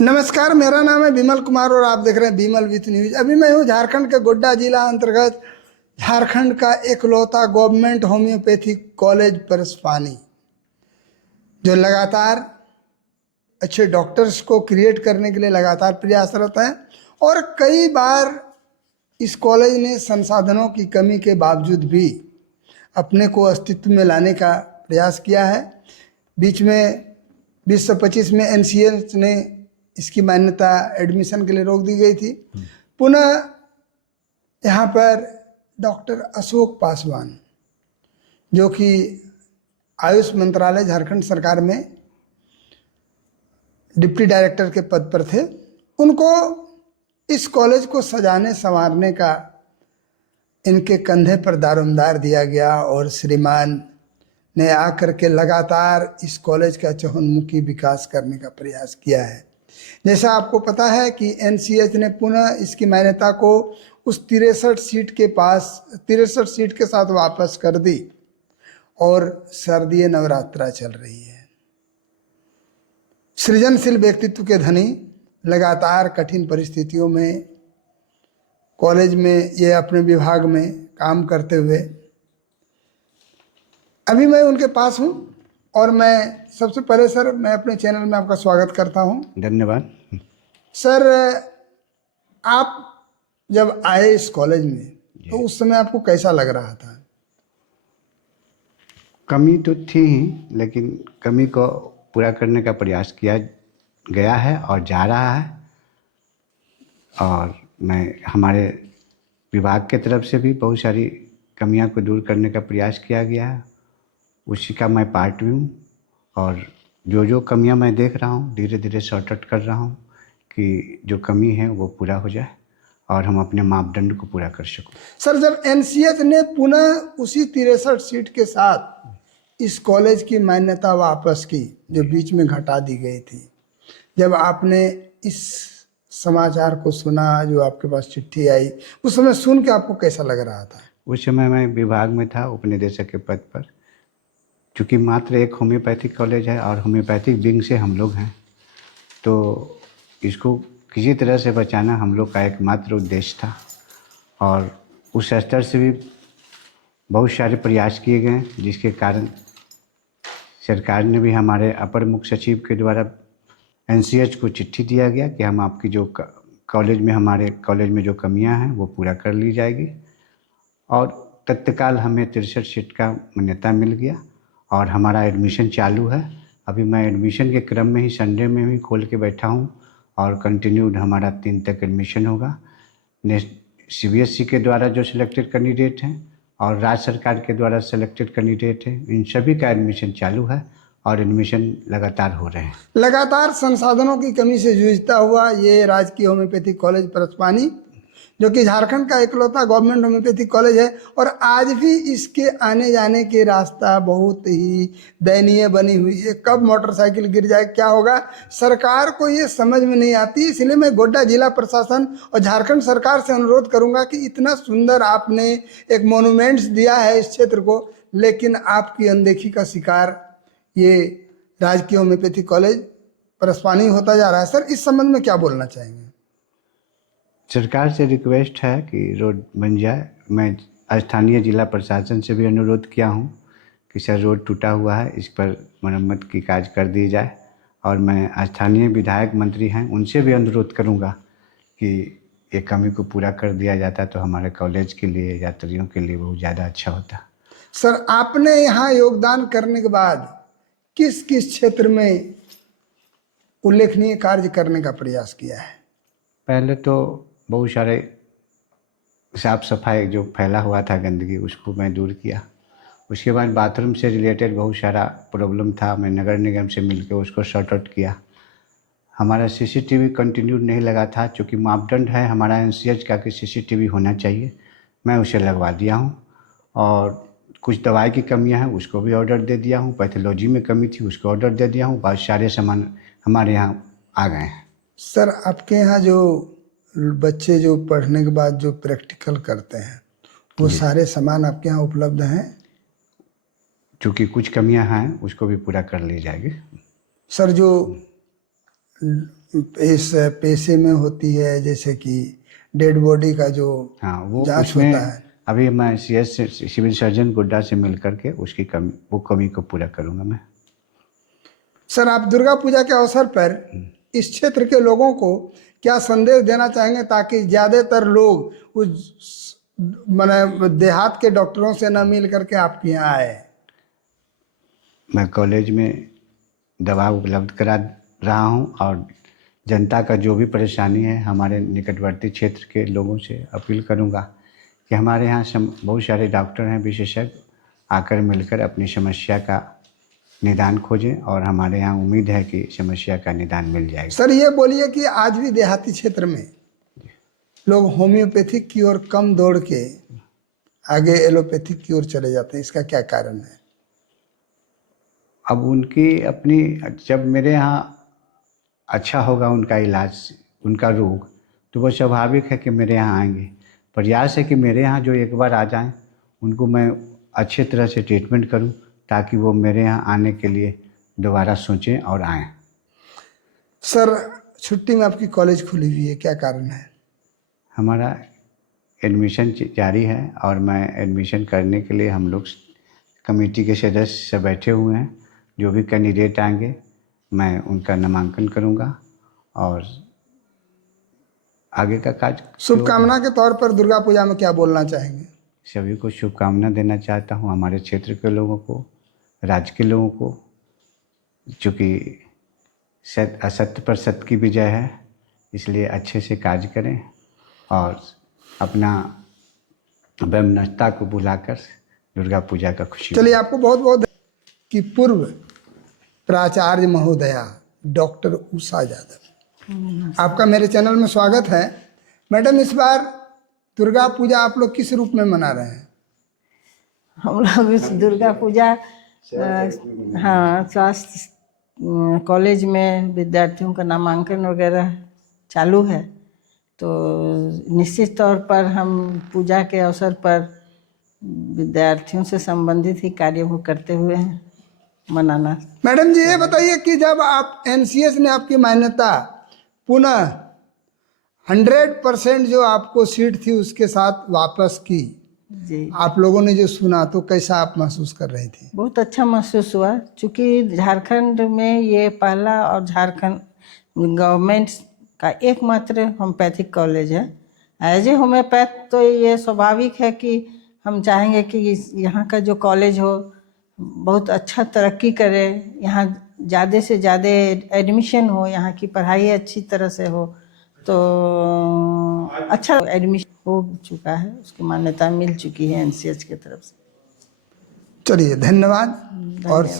नमस्कार, मेरा नाम है विमल कुमार और आप देख रहे हैं विमल विथ न्यूज। अभी मैं हूँ झारखंड के गोड्डा जिला अंतर्गत झारखंड का एकलौता गवर्नमेंट होम्योपैथिक कॉलेज परसपानी, जो लगातार अच्छे डॉक्टर्स को क्रिएट करने के लिए लगातार प्रयासरत है। और कई बार इस कॉलेज ने संसाधनों की कमी के बावजूद भी अपने को अस्तित्व में लाने का प्रयास किया है। बीच में 2025 में एनसीएच ने इसकी मान्यता एडमिशन के लिए रोक दी गई थी। पुनः यहाँ पर डॉक्टर अशोक पासवान, जो कि आयुष मंत्रालय झारखंड सरकार में डिप्टी डायरेक्टर के पद पर थे, उनको इस कॉलेज को सजाने संवारने का इनके कंधे पर दारोमदार दिया गया और श्रीमान ने आकर के लगातार इस कॉलेज का चहुंमुखी विकास करने का प्रयास किया है। जैसा आपको पता है कि एनसीएच ने पुनः इसकी मान्यता को उस 63 सीट के साथ वापस कर दी और शारदीय नवरात्रा चल रही है। सृजनशील व्यक्तित्व के धनी लगातार कठिन परिस्थितियों में कॉलेज में ये अपने विभाग में काम करते हुए अभी मैं उनके पास हूँ। और मैं सबसे पहले सर, मैं अपने चैनल में आपका स्वागत करता हूँ। धन्यवाद सर, आप जब आए इस कॉलेज में तो उस समय आपको कैसा लग रहा था? कमी तो थी ही, लेकिन कमी को पूरा करने का प्रयास किया गया है और जा रहा है। और मैं हमारे विभाग के तरफ से भी बहुत सारी कमियां को दूर करने का प्रयास किया गया है, उसी का मैं पार्ट भी हूँ। और जो कमियां मैं देख रहा हूँ, धीरे धीरे सॉर्ट आउट कर रहा हूँ कि जो कमी है वो पूरा हो जाए और हम अपने मापदंड को पूरा कर सकूं। सर, जब एनसीएच ने पुनः उसी 63 सीट के साथ इस कॉलेज की मान्यता वापस की, जो बीच में घटा दी गई थी, जब आपने इस समाचार को सुना, जो आपके पास चिट्ठी आई, उस समय सुन के आपको कैसा लग रहा था? उस समय मैं विभाग में था, उपनिदेशक के पद पर। चूँकि मात्र एक होम्योपैथिक कॉलेज है और होम्योपैथिक विंग से हम लोग हैं, तो इसको किसी तरह से बचाना हम लोग का एकमात्र उद्देश्य था। और उस स्तर से भी बहुत सारे प्रयास किए गए, जिसके कारण सरकार ने भी हमारे अपर मुख्य सचिव के द्वारा एनसीएच को चिट्ठी दिया गया कि हम आपकी जो हमारे कॉलेज में जो कमियां हैं वो पूरा कर ली जाएगी। और तत्काल हमें 63 सीट का मान्यता मिल गया और हमारा एडमिशन चालू है। अभी मैं एडमिशन के क्रम में ही संडे में भी खोल के बैठा हूँ और कंटिन्यूड हमारा 3 तक एडमिशन होगा। सीबीएसई के द्वारा जो सिलेक्टेड कैंडिडेट हैं और राज्य सरकार के द्वारा सिलेक्टेड कैंडिडेट हैं, इन सभी का एडमिशन चालू है और एडमिशन लगातार हो रहे हैं। लगातार संसाधनों की कमी से जूझता हुआ ये राजकीय होम्योपैथिक कॉलेज परसपानी, जो कि झारखंड का एकलौता गवर्नमेंट होम्योपैथिक कॉलेज है, और आज भी इसके आने जाने के रास्ता बहुत ही दयनीय बनी हुई है। कब मोटरसाइकिल गिर जाए, क्या होगा, सरकार को ये समझ में नहीं आती। इसलिए मैं गोड्डा जिला प्रशासन और झारखंड सरकार से अनुरोध करूंगा कि इतना सुंदर आपने एक मोन्यूमेंट्स दिया है इस क्षेत्र को, लेकिन आपकी अनदेखी का शिकार ये राजकीय होम्योपैथिक कॉलेज परसपानी होता जा रहा है। सर, इस संबंध में क्या बोलना चाहेंगे? सरकार से रिक्वेस्ट है कि रोड बन जाए। मैं स्थानीय जिला प्रशासन से भी अनुरोध किया हूँ कि सर, रोड टूटा हुआ है, इस पर मरम्मत की कार्य कर दी जाए। और मैं स्थानीय विधायक मंत्री हैं, उनसे भी अनुरोध करूँगा कि ये कमी को पूरा कर दिया जाता तो हमारे कॉलेज के लिए, यात्रियों के लिए बहुत ज़्यादा अच्छा होता। सर, आपने यहाँ योगदान करने के बाद किस किस क्षेत्र में उल्लेखनीय कार्य करने का प्रयास किया है? पहले तो बहुत सारे साफ सफाई जो फैला हुआ था गंदगी, उसको मैं दूर किया। उसके बाद बाथरूम से रिलेटेड बहुत सारा प्रॉब्लम था, मैं नगर निगम से मिलकर उसको सॉर्ट आउट किया। हमारा सीसीटीवी कंटिन्यू नहीं लगा था, चूँकि मापदंड है हमारा एनसीएच का कि सीसीटीवी होना चाहिए, मैं उसे लगवा दिया हूँ। और कुछ दवाई की कमियां हैं, उसको भी ऑर्डर दे दिया हूँ। पैथोलॉजी में कमी थी, उसको ऑर्डर दे दिया हूँ। बहुत सारे सामान हमारे यहाँ आ गए हैं। सर, आपके यहाँ जो बच्चे जो पढ़ने के बाद जो प्रैक्टिकल करते हैं, वो सारे सामान आपके यहाँ उपलब्ध हैं? चूँकि कुछ कमियां हैं, उसको भी पूरा कर ली जाएगी। सर, जो इस पेशे में होती है, जैसे कि डेड बॉडी का जो हाँ, वो जांच उसमें होता है। अभी मैं CS सिविल सर्जन गोड्डा से मिल करके उसकी कमी को पूरा करूँगा मैं। सर, आप दुर्गा पूजा के अवसर पर इस क्षेत्र के लोगों को क्या संदेश देना चाहेंगे ताकि ज़्यादातर लोग उस माने देहात के डॉक्टरों से न मिल करके आपके यहाँ आए? मैं कॉलेज में दवा उपलब्ध करा रहा हूँ और जनता का जो भी परेशानी है हमारे निकटवर्ती क्षेत्र के लोगों से अपील करूँगा कि हमारे यहाँ बहुत सारे डॉक्टर हैं विशेषज्ञ, आकर मिलकर अपनी समस्या का निदान खोजें और हमारे यहाँ उम्मीद है कि समस्या का निदान मिल जाएगा। सर, ये बोलिए कि आज भी देहाती क्षेत्र में लोग होम्योपैथिक की ओर कम दौड़ के आगे एलोपैथिक की ओर चले जाते हैं, इसका क्या कारण है? अब उनकी अपनी, जब मेरे यहाँ अच्छा होगा उनका इलाज, उनका रोग, तो वो स्वाभाविक है कि मेरे यहाँ आएंगे। प्रयास है कि मेरे यहाँ जो एक बार आ जाएं उनको मैं अच्छे तरह से ट्रीटमेंट करूं ताकि वो मेरे यहाँ आने के लिए दोबारा सोचें और आएं। सर, छुट्टी में आपकी कॉलेज खुली हुई है, क्या कारण है? हमारा एडमिशन जारी है और मैं एडमिशन करने के लिए हम लोग कमेटी के सदस्य बैठे हुए हैं। जो भी कैंडिडेट आएंगे मैं उनका नामांकन करूंगा और आगे का काज। शुभकामना के तौर पर दुर्गा पूजा में क्या बोलना चाहेंगे? सभी को शुभकामना देना चाहता हूं, हमारे क्षेत्र के लोगों को, राज्य के लोगों को, चूँकि असत्य पर सत्य की विजय है, इसलिए अच्छे से कार्य करें और अपना वैमनस्यता को भुलाकर दुर्गा पूजा का खुशी। चलिए, आपको बहुत बहुत कि पूर्व प्राचार्य महोदया डॉक्टर उषा यादव, आपका मेरे चैनल में स्वागत है। मैडम, इस बार दुर्गा पूजा आप लोग किस रूप में मना रहे हैं? हम लोग इस दुर्गा पूजा हाँ, स्वास्थ्य कॉलेज में विद्यार्थियों का नामांकन वगैरह चालू है, तो निश्चित तौर पर हम पूजा के अवसर पर विद्यार्थियों से संबंधित ही कार्य को करते हुए हैं मनाना। मैडम जी, ये बताइए कि जब आप NCS ने आपकी मान्यता पुनः 100% जो आपको सीट थी उसके साथ वापस की जी, आप लोगों ने जो सुना तो कैसा आप महसूस कर रही थी? बहुत अच्छा महसूस हुआ, क्योंकि झारखंड में ये पहला और झारखंड गवर्नमेंट का एकमात्र होम्योपैथिक कॉलेज है। एज ए होम्योपैथ तो ये स्वाभाविक है कि हम चाहेंगे कि यहाँ का जो कॉलेज हो बहुत अच्छा तरक्की करे, यहाँ ज़्यादा से ज़्यादा एडमिशन हो, यहाँ की पढ़ाई अच्छी तरह से हो, तो अच्छा एडमिशन हो चुका है, उसकी मान्यता मिल चुकी है NCH की तरफ से। चलिए, धन्यवाद। और सर